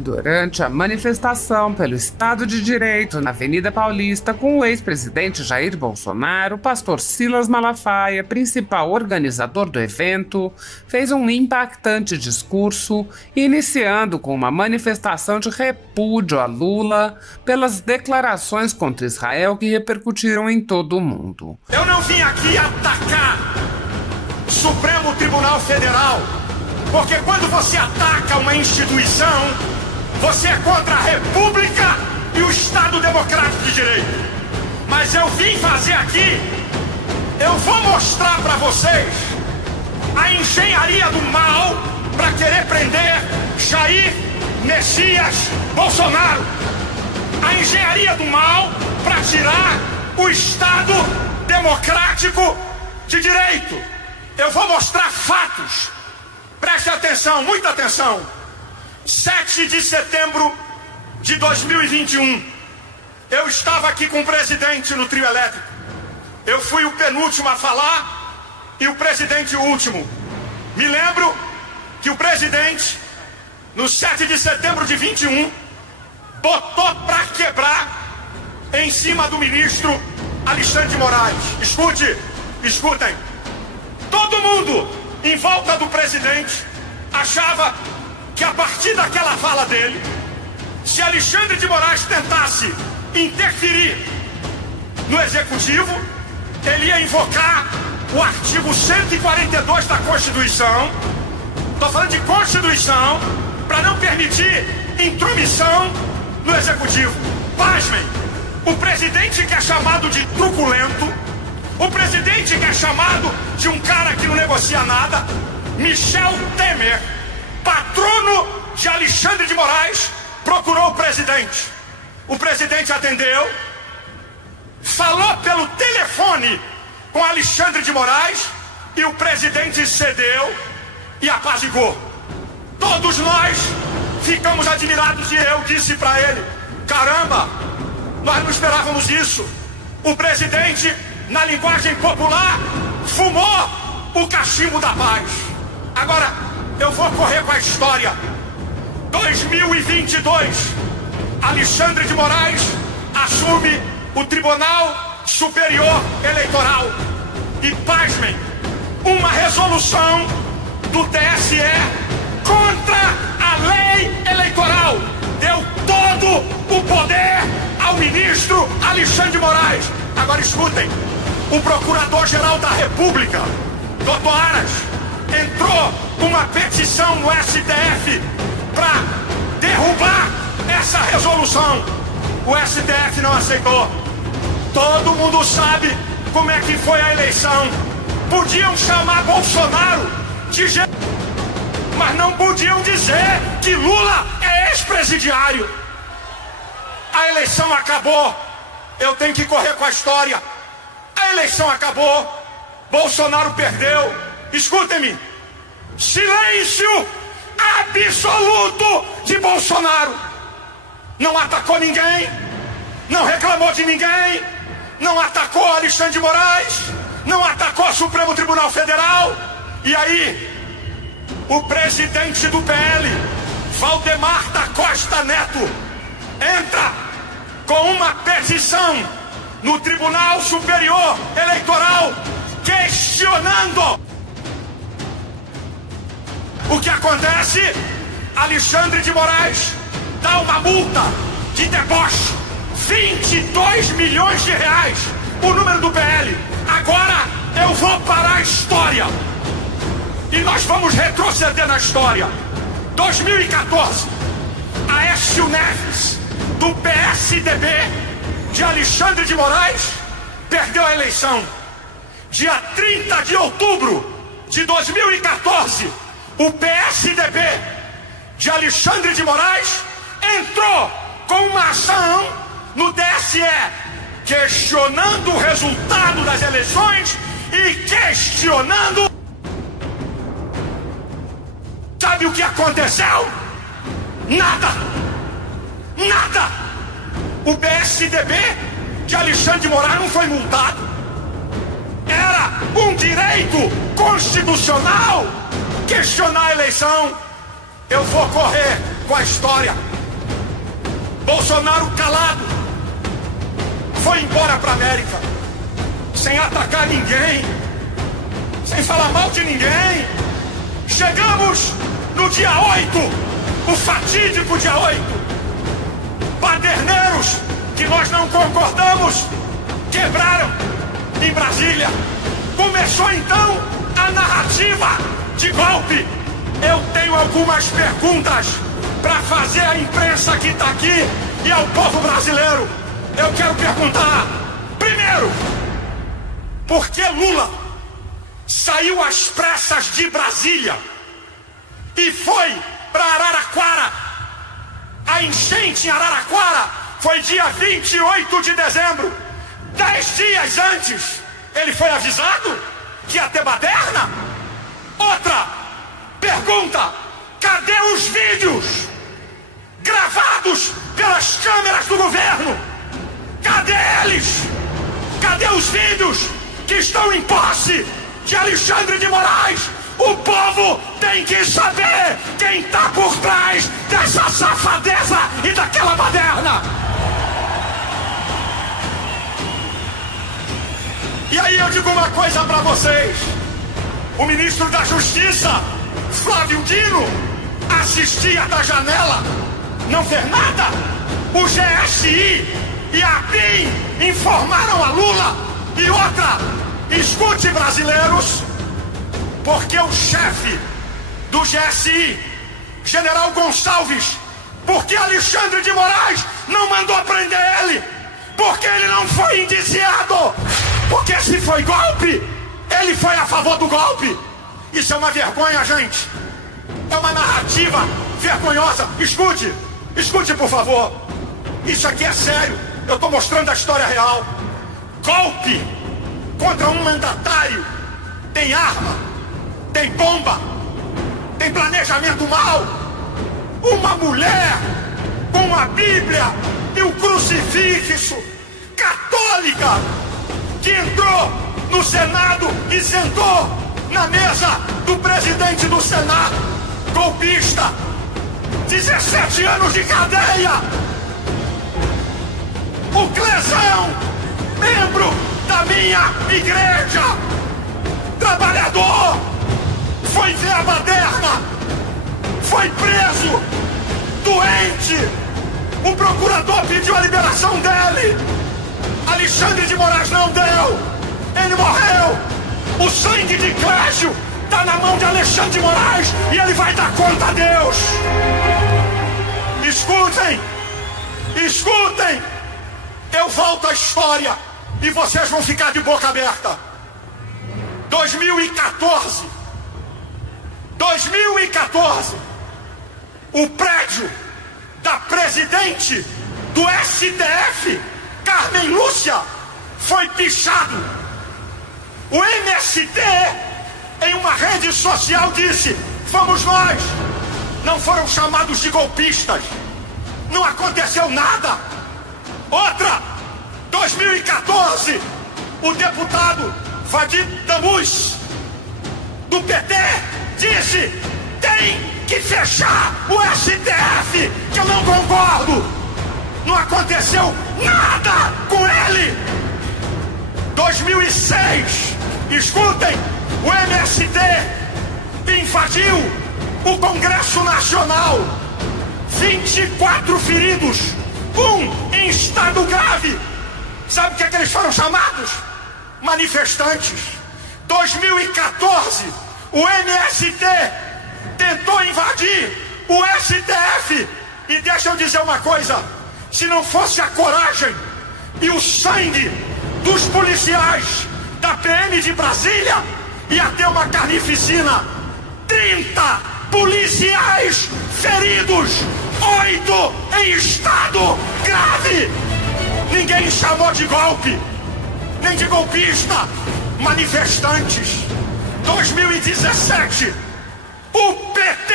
Durante a manifestação pelo Estado de Direito na Avenida Paulista com o ex-presidente Jair Bolsonaro, o pastor Silas Malafaia, principal organizador do evento, fez um impactante discurso, iniciando com uma manifestação de repúdio a Lula pelas declarações contra Israel que repercutiram em todo o mundo. Eu não vim aqui atacar o Supremo Tribunal Federal, porque quando você ataca uma instituição, você é contra a República e o Estado Democrático de Direito. Mas eu vim fazer aqui, eu vou mostrar para vocês a engenharia do mal para querer prender Jair Messias Bolsonaro. A engenharia do mal para tirar o Estado Democrático de Direito. Eu vou mostrar fatos. Preste atenção, muita atenção. 7 de setembro de 2021, eu estava aqui com o presidente no trio elétrico. Eu fui o penúltimo a falar e o presidente o último. Me lembro que o presidente, no 7 de setembro de 21, botou para quebrar em cima do ministro Alexandre de Moraes. Escutem. Todo mundo em volta do presidente achava que a partir daquela fala dele, se Alexandre de Moraes tentasse interferir no executivo, ele ia invocar o artigo 142 da Constituição. Estou falando de Constituição, para não permitir intromissão no executivo. Pasmem, o presidente que é chamado de truculento, o presidente que é chamado de um cara que não negocia nada, Michel Temer, patrono de Alexandre de Moraes, procurou o presidente. O presidente atendeu, falou pelo telefone com Alexandre de Moraes e o presidente cedeu e apaziguou. Todos nós ficamos admirados e eu disse para ele: caramba, nós não esperávamos isso. O presidente, na linguagem popular, fumou o cachimbo da paz. Agora, eu vou correr com a história. 2022, Alexandre de Moraes assume o Tribunal Superior Eleitoral. E pasmem, uma resolução do TSE contra a lei eleitoral deu todo o poder ao ministro Alexandre de Moraes. Agora escutem, o Procurador-Geral da República, Dr. Aras, entrou uma petição no STF para derrubar essa resolução. O STF não aceitou. Todo mundo sabe como é que foi a eleição. Podiam chamar Bolsonaro de mas não podiam dizer que Lula é ex-presidiário. A eleição acabou. Eu tenho que correr com a história. A eleição acabou. Bolsonaro perdeu. Escutem-me. Silêncio absoluto de Bolsonaro. Não atacou ninguém, não reclamou de ninguém, não atacou Alexandre de Moraes, não atacou o Supremo Tribunal Federal. E aí, o presidente do PL, Valdemar da Costa Neto, entra com uma petição no Tribunal Superior Eleitoral questionando. O que acontece? Alexandre de Moraes dá uma multa de deboche, 22 milhões de reais, o número do PL. Agora eu vou parar a história e nós vamos retroceder na história. 2014, Aécio Neves, do PSDB de Alexandre de Moraes, perdeu a eleição. Dia 30 de outubro de 2014, o PSDB de Alexandre de Moraes entrou com uma ação no TSE, questionando o resultado das eleições e questionando. Sabe o que aconteceu? Nada! O PSDB de Alexandre de Moraes não foi multado. Era um direito constitucional questionar a eleição. Eu vou correr com a história. Bolsonaro calado foi embora para América, sem atacar ninguém, sem falar mal de ninguém. Chegamos no dia 8, o fatídico dia 8. Baderneiros que nós não concordamos quebraram em Brasília. Começou então a narrativa de golpe. Eu tenho algumas perguntas para fazer à imprensa que está aqui e ao povo brasileiro. Eu quero perguntar, primeiro, por que Lula saiu às pressas de Brasília e foi para Araraquara? A enchente em Araraquara foi dia 28 de dezembro. 10 dias antes, ele foi avisado que ia ter baderna? Outra pergunta, cadê os vídeos gravados pelas câmeras do governo? Cadê eles? Cadê os vídeos que estão em posse de Alexandre de Moraes? O povo tem que saber quem está por trás dessa safadeza e daquela baderna. E aí eu digo uma coisa para vocês. O ministro da Justiça, Flávio Dino, assistia da janela, não fez nada. O GSI e a ABIN informaram a Lula. E outra, escute, brasileiros, porque o chefe do GSI, General Gonçalves, porque Alexandre de Moraes não mandou prender ele? Porque ele não foi indiciado? Porque se foi golpe, ele foi a favor do golpe. Isso é uma vergonha, gente. É uma narrativa vergonhosa. Escute, escute, por favor. Isso aqui é sério. Eu estou mostrando a história real. Golpe contra um mandatário tem arma, tem bomba, tem planejamento mau. Uma mulher com a Bíblia e o crucifixo, católica, que entrou no Senado e sentou na mesa do presidente do Senado, golpista, 17 anos de cadeia. O Clesão, membro da minha igreja, trabalhador, foi ver a baderna, foi preso, doente. O procurador pediu a liberação dele. Alexandre de Moraes não deu. Ele morreu. O sangue de Clésio está na mão de Alexandre de Moraes e ele vai dar conta a Deus. Escutem, escutem. Eu volto à história e vocês vão ficar de boca aberta. 2014, o prédio da presidente do STF, Carmen Lúcia, foi pichado. O MST, em uma rede social, disse: fomos nós. Não foram chamados de golpistas. Não aconteceu nada. Outra, 2014, o deputado Vadir Damus, do PT, disse: tem que fechar o STF, que eu não concordo. Não aconteceu nada com ele. 2006, escutem, o MST invadiu o Congresso Nacional. 24 feridos, um em estado grave. Sabe o que é que eles foram chamados? Manifestantes. 2014, o MST tentou invadir o STF. E deixa eu dizer uma coisa: se não fosse a coragem e o sangue dos policiais da PM de Brasília, ia ter uma carnificina. 30 policiais feridos, 8 em estado grave. Ninguém chamou de golpe, nem de golpista. Manifestantes. 2017, o PT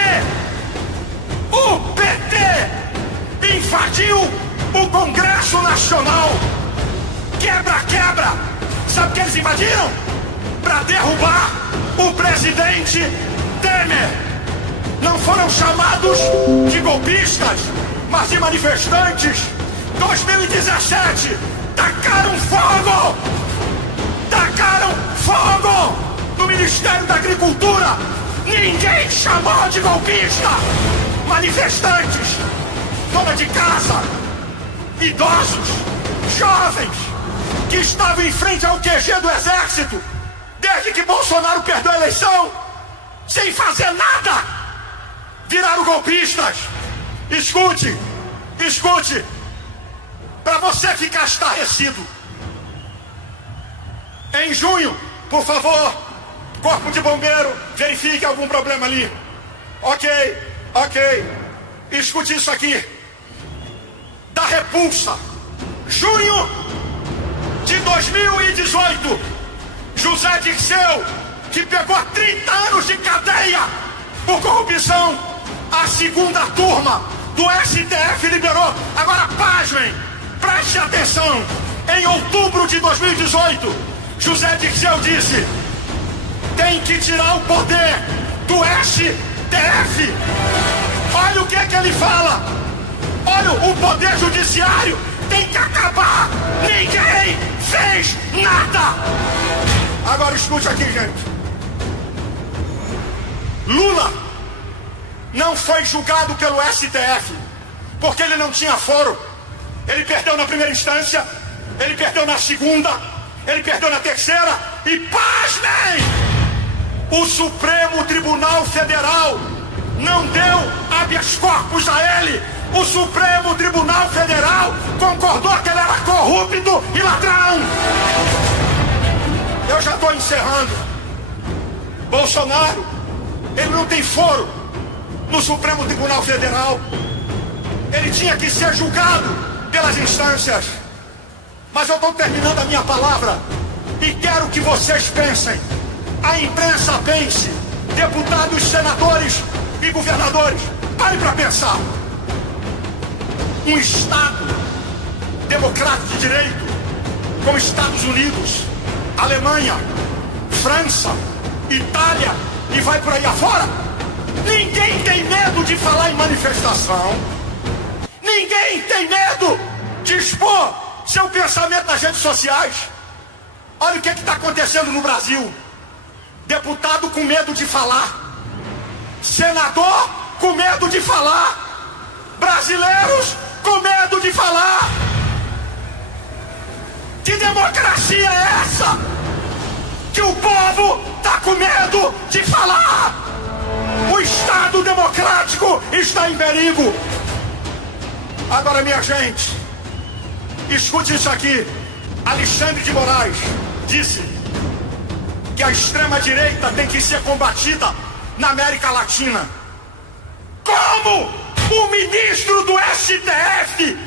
invadiu o Congresso Nacional. Quebra-quebra. Sabe o que eles invadiram? Para derrubar o presidente Temer. Não foram chamados taxados de golpistas, mas de manifestantes. 2017, tacaram fogo! Tacaram fogo no Ministério da Agricultura! Ninguém chamou de golpista! Manifestantes, dona de casa, idosos, jovens, que estavam em frente ao QG do Exército, desde que Bolsonaro perdeu a eleição, sem fazer nada, viraram golpistas. Escute, escute, para você ficar estarrecido. Em junho, por favor, Corpo de Bombeiro, verifique algum problema ali. Ok. Escute isso aqui. Da Repulsa, junho de 2018, José Dirceu, que pegou 30 anos de cadeia por corrupção, a segunda turma do STF liberou. Agora pasmem, preste atenção. Em outubro de 2018, José Dirceu disse: tem que tirar o poder do STF. Olha o que é que ele fala. Olha, o poder judiciário tem que acabar. Ninguém fez nada. Agora escute aqui, gente. Lula não foi julgado pelo STF porque ele não tinha foro. Ele perdeu na primeira instância, ele perdeu na segunda, ele perdeu na terceira e, pasmem, o Supremo Tribunal Federal não deu habeas corpus a ele. O Supremo Tribunal Federal concordou que ele era corrupto e ladrão. Eu já estou encerrando. Bolsonaro, ele não tem foro no Supremo Tribunal Federal. Ele tinha que ser julgado pelas instâncias. Mas eu estou terminando a minha palavra e quero que vocês pensem. A imprensa pense, deputados, senadores e governadores, pare para pensar. Um Estado democrático de direito, como Estados Unidos, Alemanha, França, Itália e vai por aí afora, ninguém tem medo de falar em manifestação, ninguém tem medo de expor seu pensamento nas redes sociais. Olha o que está acontecendo no Brasil. Deputado com medo de falar, senador com medo de falar, brasileiros com medo de falar. Que democracia é essa? Que o povo está com medo de falar. O Estado democrático está em perigo. Agora, minha gente, escute isso aqui. Alexandre de Moraes disse que a extrema-direita tem que ser combatida na América Latina. Como o ministro do STF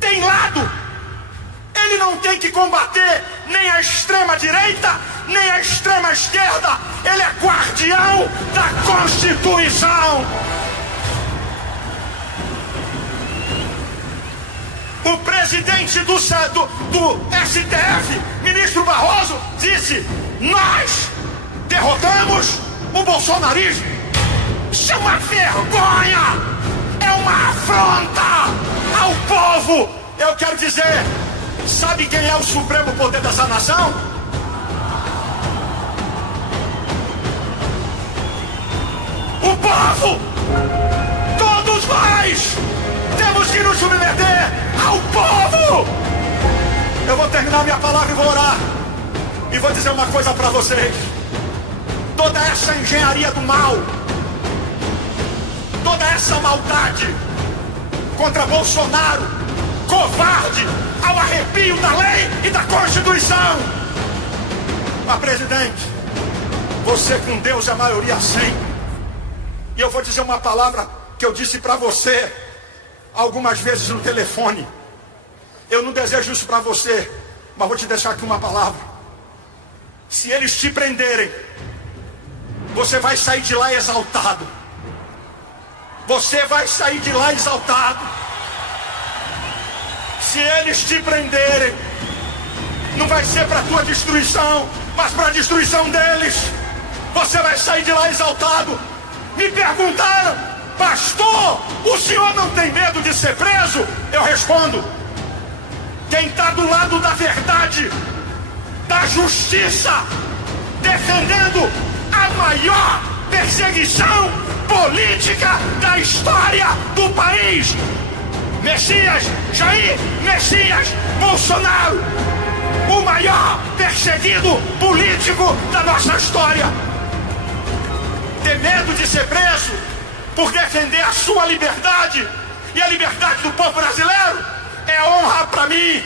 tem lado? Ele não tem que combater nem a extrema-direita, nem a extrema-esquerda. Ele é guardião da Constituição. O presidente do STF, ministro Barroso, disse: nós derrotamos o bolsonarismo. Isso é uma vergonha, é uma afronta ao povo. Eu quero dizer, sabe quem é o supremo poder dessa nação? O povo! Todos nós temos que nos submeter ao povo! Eu vou terminar minha palavra e vou orar. E vou dizer uma coisa para vocês. Toda essa engenharia do mal, toda essa maldade contra Bolsonaro, covarde, ao arrepio da lei e da Constituição. Mas, presidente, você com Deus é a maioria sempre. E eu vou dizer uma palavra que eu disse para você algumas vezes no telefone. Eu não desejo isso para você, mas vou te deixar aqui uma palavra. Se eles te prenderem, você vai sair de lá exaltado. Você vai sair de lá exaltado. Se eles te prenderem, não vai ser para tua destruição, mas para a destruição deles. Você vai sair de lá exaltado. Me perguntaram pastor, o senhor não tem medo de ser preso? Eu respondo: quem está do lado da verdade, da justiça, defendendo a maior perseguição política da história do país, Messias, Jair Messias Bolsonaro, o maior perseguido político da nossa história, ter medo de ser preso por defender a sua liberdade e a liberdade do povo brasileiro é honra para mim,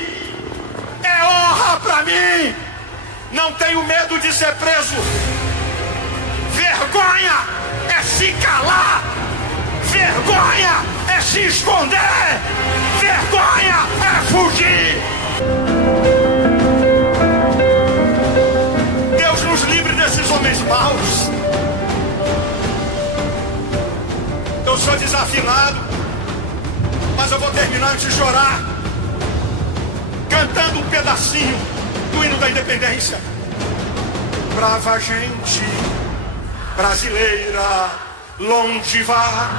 é honra para mim. Não tenho medo de ser preso. Vergonha é se calar, vergonha é se esconder, vergonha é fugir. Deus nos livre desses homens maus. Eu sou desafinado, mas eu vou terminar antes de chorar, cantando um pedacinho do hino da independência. Brava gente brasileira, longe vá,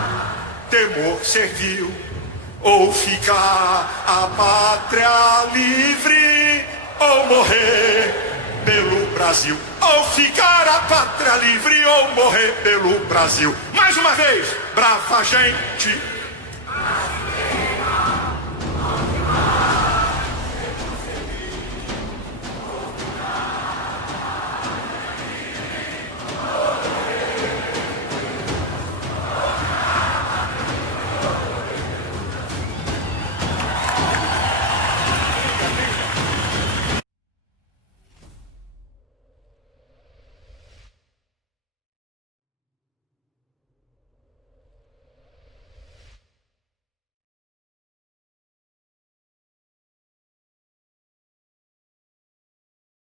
temor servil, ou ficar a pátria livre, ou morrer pelo Brasil. Ou ficar a pátria livre, ou morrer pelo Brasil. Mais uma vez, brava gente